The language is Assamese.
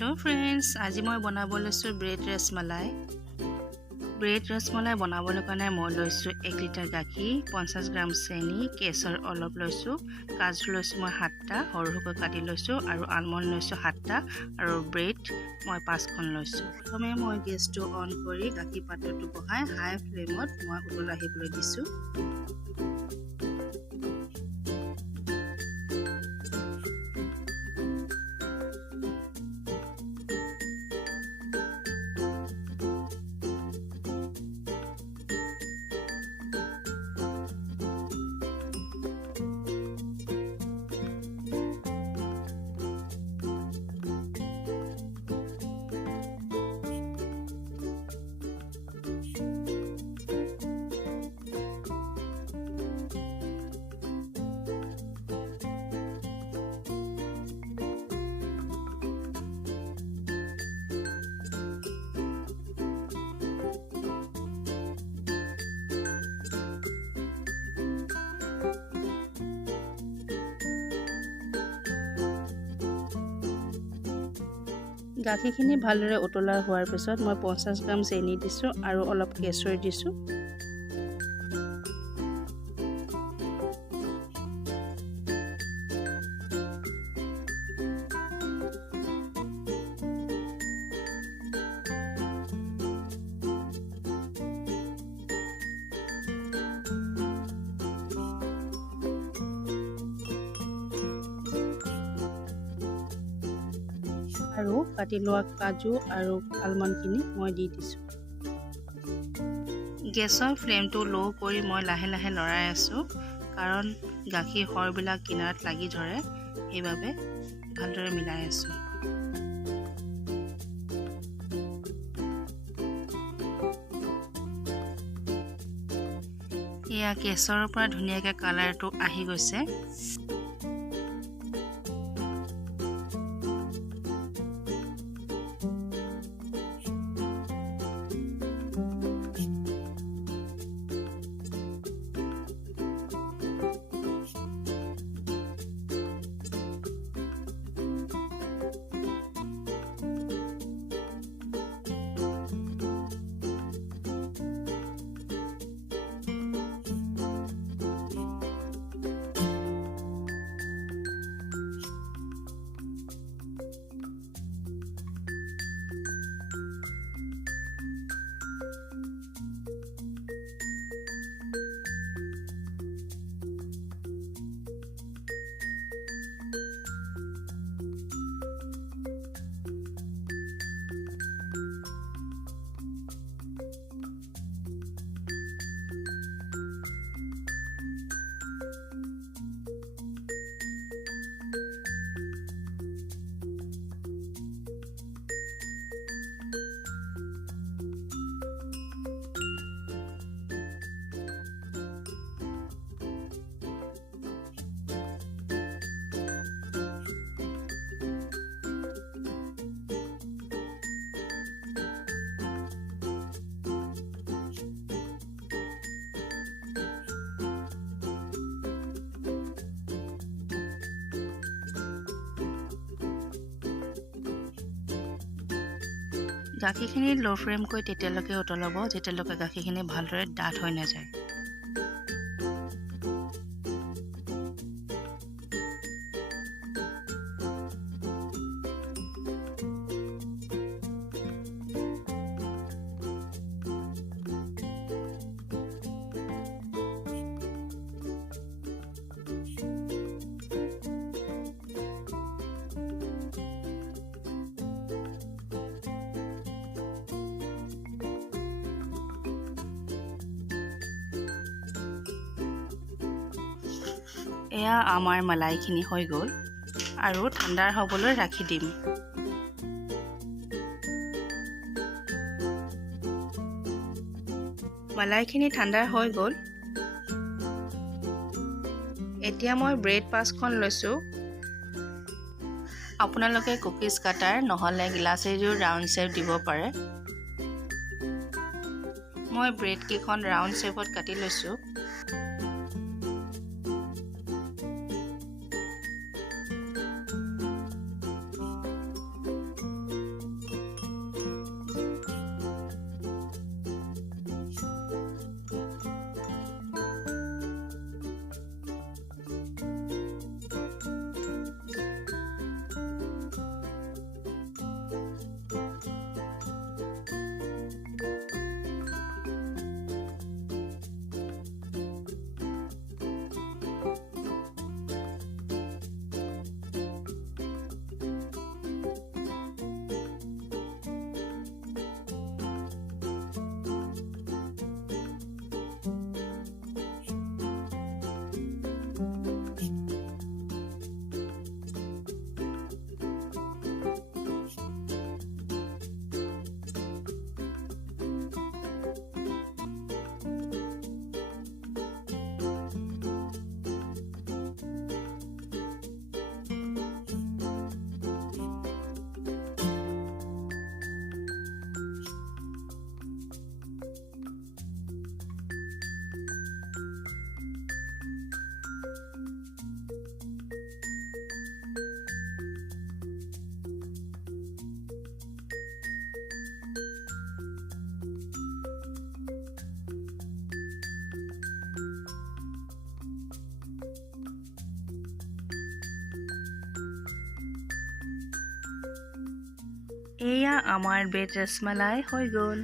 Hello friends, আজি মই বনাব লৈছো ব্ৰেড ৰসমালাই। ব্ৰেড ৰসমালাই বনাবলৈ কাৰণে মই লৈছো 1 লিটাৰ গাখীৰ, 50 গ্ৰাম চেনি, কেশৰ অলপ লৈছো, কাজু লৈছো মই 7টা সৰুকৈ কাটি লৈছো আৰু আলমণ্ড লৈছো 7টা আৰু ব্ৰেড মই 5খন লৈছো। প্ৰথমে মই গেছটো অন কৰি গাখীৰ পাত্ৰটো বহাই হাই ফ্লেমত মই উতল আহিবলৈ দিছো। গাখীৰখিনি ভালদৰে উতলা হোৱাৰ পিছত মই 50 গ্ৰাম চেনি দিছোঁ আৰু অলপ কেশৰ দিছোঁ। আৰু কাটি লোৱা কাজু আৰু আলমণ্ডখিনি মই দি দিছোঁ। গেছৰ ফ্লেমটো ল' কৰি মই লাহে লাহে লৰাই আছোঁ, কাৰণ গাখীৰ সৰবিলাক কিনাৰত লাগি ধৰে, সেইবাবে ভালদৰে মিলাই আছোঁ। এয়া কেশৰৰ পৰা ধুনীয়াকৈ কালাৰটো আহি গৈছে। গাখীৰখিনি ল' ফ্লেম কৰি তেতিয়ালৈকে উতলাব যেতিয়ালৈকে গাখীৰখিনি ভালদৰে ডাঠ হৈ নাযায়। এয়া আমাৰ মালাইখিনি হৈ গ'ল আৰু ঠাণ্ডাৰ হ'বলৈ ৰাখি দিম। মালাইখিনি ঠাণ্ডা হৈ গ'ল। এতিয়া মই ব্ৰেড 5খন লৈছোঁ। আপোনালোকে কুকিজ কাটাৰ নহ'লে গ্লাছেদিও ৰাউণ্ড শ্বেপ দিব পাৰে। মই ব্ৰেড কেইখন ৰাউণ্ড শ্বেপত কাটি লৈছোঁ। এয়া আমাৰ ব্ৰেড ৰসমালাই হৈ গ'ল।